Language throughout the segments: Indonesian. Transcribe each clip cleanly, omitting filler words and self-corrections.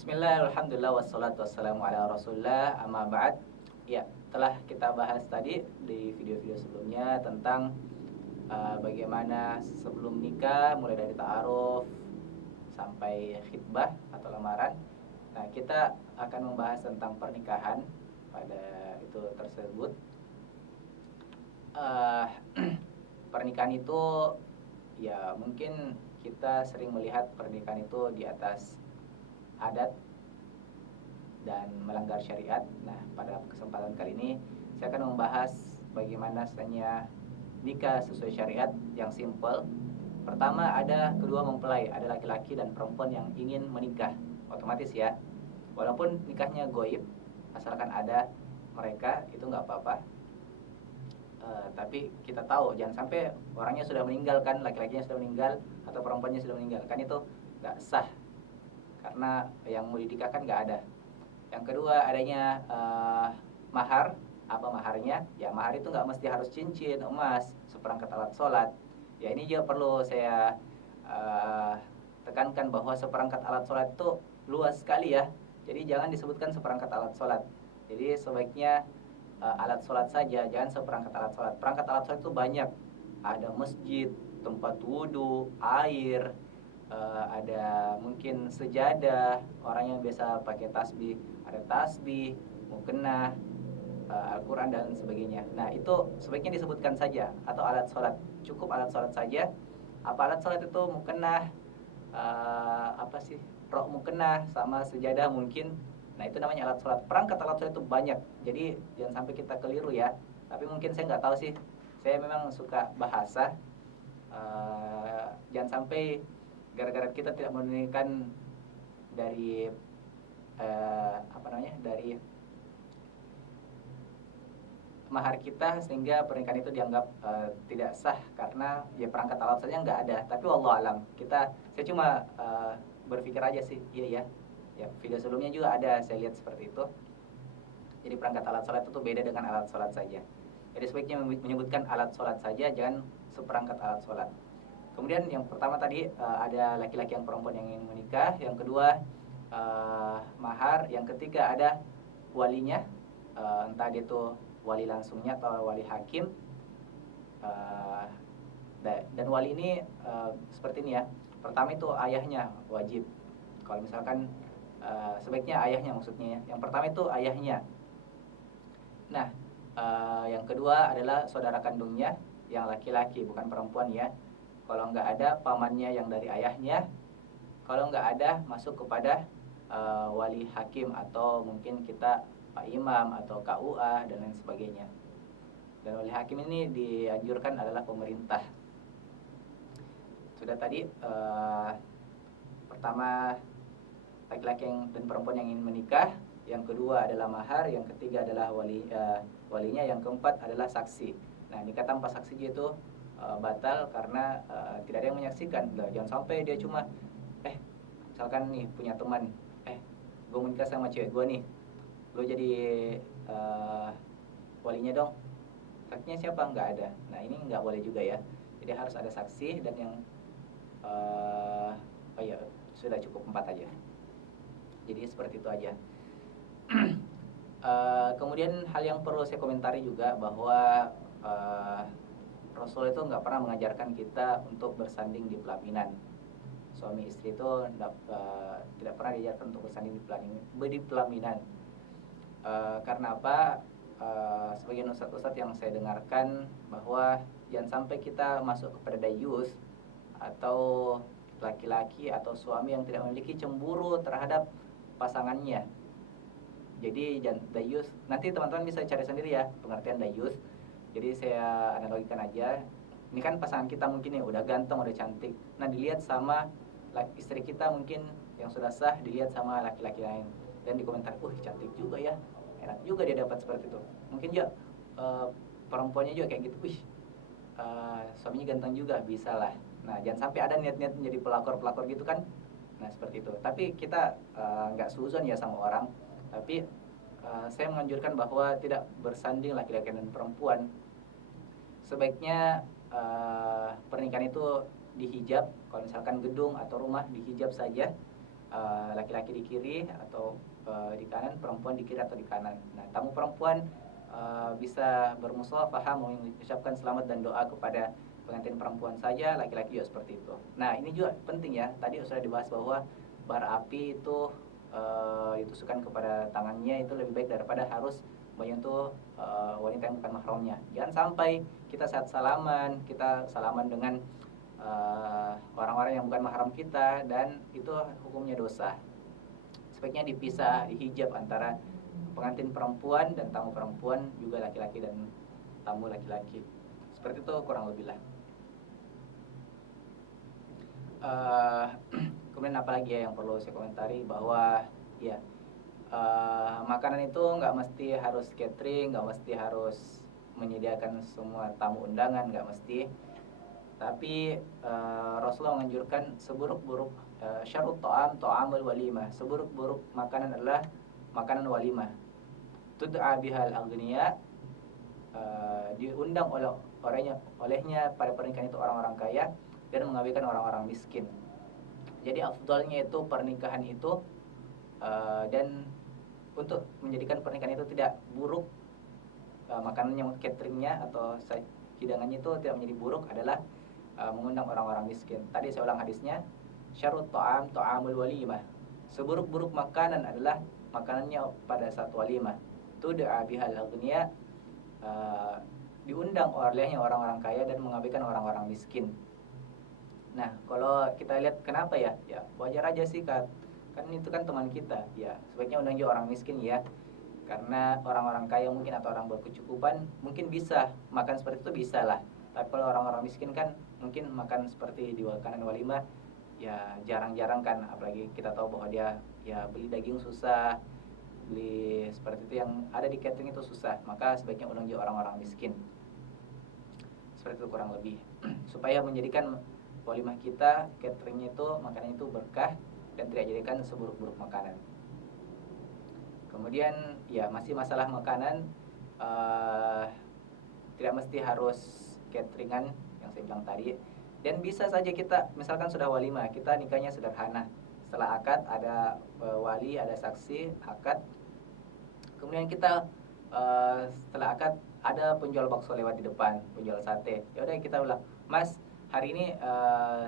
Bismillah, alhamdulillah, wassalatu wassalamu ala rasulullah, amma ba'd. Ya, telah kita bahas tadi di video-video sebelumnya tentang bagaimana sebelum nikah, mulai dari ta'aruf sampai khitbah atau lamaran. Nah, kita akan membahas tentang pernikahan pada itu tersebut. Eh, Pernikahan itu, ya mungkin kita sering melihat pernikahan itu di atas adat dan melanggar syariat. Nah, pada kesempatan kali ini saya akan membahas bagaimana sebenarnya nikah sesuai syariat yang simple. Pertama, ada kedua mempelai, ada laki-laki dan perempuan yang ingin menikah. Otomatis ya, walaupun nikahnya goib, asalkan ada mereka itu nggak apa-apa. Tapi kita tahu jangan sampai orangnya sudah meninggal, kan laki-lakinya sudah meninggal atau perempuannya sudah meninggal, kan itu nggak sah karena yang mau dinikahkan nggak ada. Yang kedua, adanya mahar. Apa maharnya? Ya mahar itu nggak mesti harus cincin, emas, seperangkat alat sholat. Ya ini juga perlu saya uh, tekankan bahwa seperangkat alat sholat itu luas sekali ya. Jadi jangan disebutkan seperangkat alat sholat. Jadi sebaiknya alat sholat saja, jangan seperangkat alat sholat. Perangkat alat sholat itu banyak. Ada masjid, tempat wudhu, air, ada mungkin sejadah, orang yang biasa pakai tasbih, ada tasbih, mukena, Al-Quran dan sebagainya. Nah itu sebaiknya disebutkan saja, atau alat sholat, cukup alat sholat saja. Apa alat sholat itu? Mukena, apa sih, rok mukena sama sejadah mungkin. Nah itu namanya alat sholat. Perangkat alat sholat itu banyak, jadi jangan sampai kita keliru ya. Tapi mungkin saya nggak tahu sih, saya memang suka bahasa. Jangan sampai gara-gara kita tidak menunaikan dari apa namanya, dari mahar kita, sehingga pernikahan itu dianggap tidak sah karena ya perangkat alat saja nggak ada. Tapi wallahu alam, saya cuma berpikir aja sih. Iya ya, ya video sebelumnya juga ada saya lihat seperti itu. Jadi perangkat alat sholat itu beda dengan alat sholat saja. Jadi sebaiknya menyebutkan alat sholat saja, jangan seperangkat alat sholat. Kemudian yang pertama tadi ada laki-laki yang perempuan yang ingin menikah. Yang kedua mahar. Yang ketiga ada walinya, entah dia itu wali langsungnya atau wali hakim. Uh, dan wali ini seperti ini ya. Pertama itu ayahnya wajib. Kalau misalkan sebaiknya ayahnya, maksudnya ya. Yang pertama itu ayahnya. Nah, yang kedua adalah saudara kandungnya yang laki-laki, bukan perempuan ya. Kalau nggak ada, pamannya yang dari ayahnya. Kalau nggak ada, masuk kepada wali hakim, atau mungkin kita Pak Imam atau KUA dan lain sebagainya. Dan wali hakim ini dianjurkan adalah pemerintah. Sudah tadi pertama laki-laki dan perempuan yang ingin menikah. Yang kedua adalah mahar, yang ketiga adalah walinya, yang keempat adalah saksi. Nah, nikah tanpa saksi itu batal karena tidak ada yang menyaksikan. Jangan sampai dia cuma misalkan nih punya teman, gue mau nikah sama cewek gue nih, lo jadi walinya dong. Saksinya siapa? Nggak ada. Nah, ini nggak boleh juga ya. Jadi harus ada saksi, dan yang oh ya, sudah cukup 4 aja. Jadi seperti itu aja. Kemudian hal yang perlu saya komentari juga bahwa Rasul itu nggak pernah mengajarkan kita untuk bersanding di pelaminan. Suami istri itu tidak pernah diajarkan untuk bersanding di pelaminan. Karena apa? Sebagian ustadz-ustadz yang saya dengarkan bahwa jangan sampai kita masuk kepada dayus, atau laki-laki atau suami yang tidak memiliki cemburu terhadap pasangannya. Jadi dayus, nanti teman-teman bisa cari sendiri ya pengertian dayus. Jadi saya analogikan aja. Ini kan pasangan kita mungkin ya udah ganteng, udah cantik. Nah, dilihat sama istri kita mungkin yang sudah sah, dilihat sama laki-laki lain dan dikomentar, cantik juga ya, enak juga dia dapat seperti itu. Mungkin juga perempuannya juga kayak gitu, suaminya ganteng juga, bisa lah. Nah, jangan sampai ada niat-niat menjadi pelakor-pelakor gitu kan. Nah, seperti itu. Tapi kita nggak suzon ya sama orang. Tapi saya menganjurkan bahwa tidak bersanding laki-laki dan perempuan. Sebaiknya pernikahan itu dihijab. Kalau misalkan gedung atau rumah, dihijab saja. laki-laki di kiri atau di kanan, perempuan di kiri atau di kanan. Nah, tamu perempuan bisa bermusafahah, mengucapkan selamat dan doa kepada pengantin perempuan saja, laki-laki juga seperti itu. Nah, ini juga penting ya. Tadi sudah dibahas bahwa bara api itu ditusukan kepada tangannya itu lebih baik daripada harus menyentuh wanita yang bukan mahramnya. Jangan sampai kita saat salaman, kita salaman dengan orang-orang yang bukan mahram kita, dan itu hukumnya dosa. Sebaiknya dipisah, dihijab antara pengantin perempuan dan tamu perempuan, juga laki-laki dan tamu laki-laki. Seperti itu kurang lebih lah. Kemudian apa lagi ya yang perlu saya komentari, bahwa ya makanan itu nggak mesti harus catering, nggak mesti harus menyediakan semua tamu undangan, nggak mesti. Tapi Rasulullah menganjurkan seburuk-buruk syarut ta'amul walimah, seburuk-buruk makanan adalah makanan walimah. Tud'a bihal aghniya, diundang olehnya pada pernikahan itu orang-orang kaya dan mengabaikan orang-orang miskin. Jadi afdalnya itu pernikahan itu dan untuk menjadikan pernikahan itu tidak buruk, makanannya, cateringnya atau hidangannya itu tidak menjadi buruk adalah mengundang orang-orang miskin. Tadi saya ulang hadisnya, syarut ta'amul walimah, seburuk-buruk makanan adalah makanannya pada saat walimah. Tud'a bihal aghniya, diundang olehnya orang-orang kaya dan mengabaikan orang-orang miskin. Nah, kalau kita lihat kenapa ya wajar aja sih, kan itu kan teman kita ya, sebaiknya undang juga orang miskin ya, karena orang-orang kaya mungkin atau orang berkecukupan mungkin bisa makan seperti itu, bisa lah. Tapi kalau orang-orang miskin kan mungkin makan seperti di makanan walimah ya jarang-jarang kan, apalagi kita tahu bahwa dia ya beli daging susah, beli seperti itu yang ada di catering itu susah. Maka sebaiknya undang juga orang-orang miskin. Seperti itu kurang lebih supaya menjadikan walimah kita, cateringnya itu, makanan itu berkah dan tidak jadikan seburuk-buruk makanan. Kemudian ya masih masalah makanan, tidak mesti harus cateringan yang saya bilang tadi. Dan bisa saja kita misalkan sudah walimah, kita nikahnya sederhana. Setelah akad ada wali, ada saksi akad. Kemudian kita setelah akad ada penjual bakso lewat di depan, penjual sate. Ya udah kita bilang, "Mas, hari ini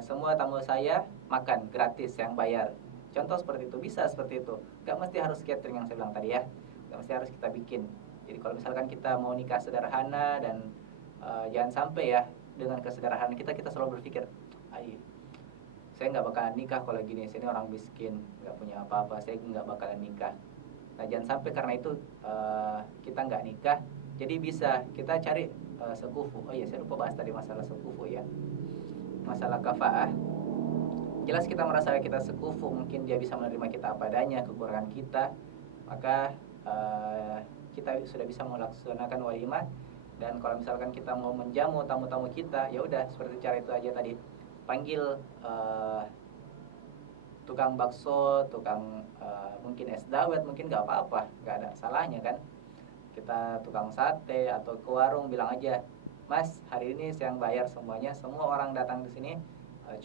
semua tamu saya makan gratis, yang bayar." Contoh seperti itu, bisa seperti itu. Gak mesti harus catering yang saya bilang tadi ya. Gak mesti harus kita bikin. Jadi kalau misalkan kita mau nikah sederhana dan jangan sampai ya dengan kesederhanaan kita selalu berpikir, saya nggak bakalan nikah kalau gini, saya ini orang miskin, nggak punya apa-apa, saya nggak bakalan nikah. Nah, jangan sampai karena itu kita nggak nikah. Jadi bisa kita cari sekufu. Oh iya, saya lupa bahas tadi masalah sekufu ya, masalah kafaah. Jelas kita merasa kita sekufu, mungkin dia bisa menerima kita apa adanya, kekurangan kita, maka kita sudah bisa melaksanakan walimah. Dan kalau misalkan kita mau menjamu tamu-tamu kita, ya udah seperti cara itu aja tadi. Panggil tukang bakso, tukang mungkin es dawet, mungkin nggak apa-apa, nggak ada salahnya kan. Kita tukang sate atau ke warung bilang aja, "Mas, hari ini saya yang bayar semuanya, semua orang datang ke sini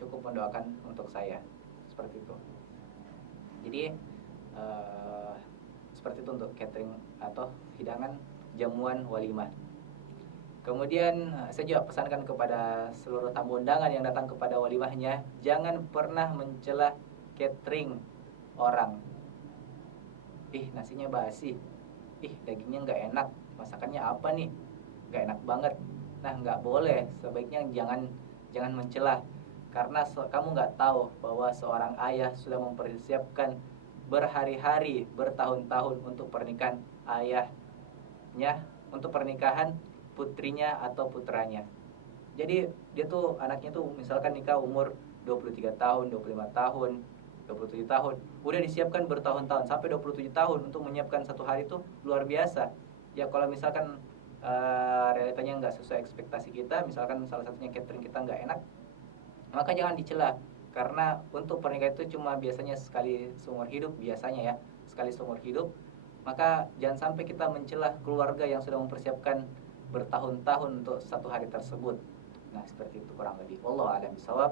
cukup mendoakan untuk saya." Seperti itu. Jadi seperti itu untuk catering atau hidangan jamuan walimah. Kemudian saya juga pesankan kepada seluruh tamu undangan yang datang kepada walimahnya, jangan pernah mencela catering orang. Nasinya basi, dagingnya nggak enak, masakannya apa nih, nggak enak banget. Nah, nggak boleh, sebaiknya jangan mencela, karena kamu nggak tahu bahwa seorang ayah sudah mempersiapkan berhari-hari, bertahun-tahun untuk pernikahan ayahnya, untuk pernikahan putrinya atau putranya. Jadi dia tuh anaknya tuh misalkan nikah umur 23 tahun, 25 tahun, 27 tahun, udah disiapkan bertahun-tahun sampai 27 tahun untuk menyiapkan satu hari itu luar biasa. Ya kalau misalkan realitanya nggak sesuai ekspektasi kita, misalkan salah satunya catering kita nggak enak, maka jangan dicela, karena untuk pernikahan itu cuma biasanya sekali seumur hidup, biasanya ya sekali seumur hidup. Maka jangan sampai kita mencela keluarga yang sudah mempersiapkan bertahun-tahun untuk satu hari tersebut. Nah, seperti itu kurang lebih. Wallahu a'lam bishawab.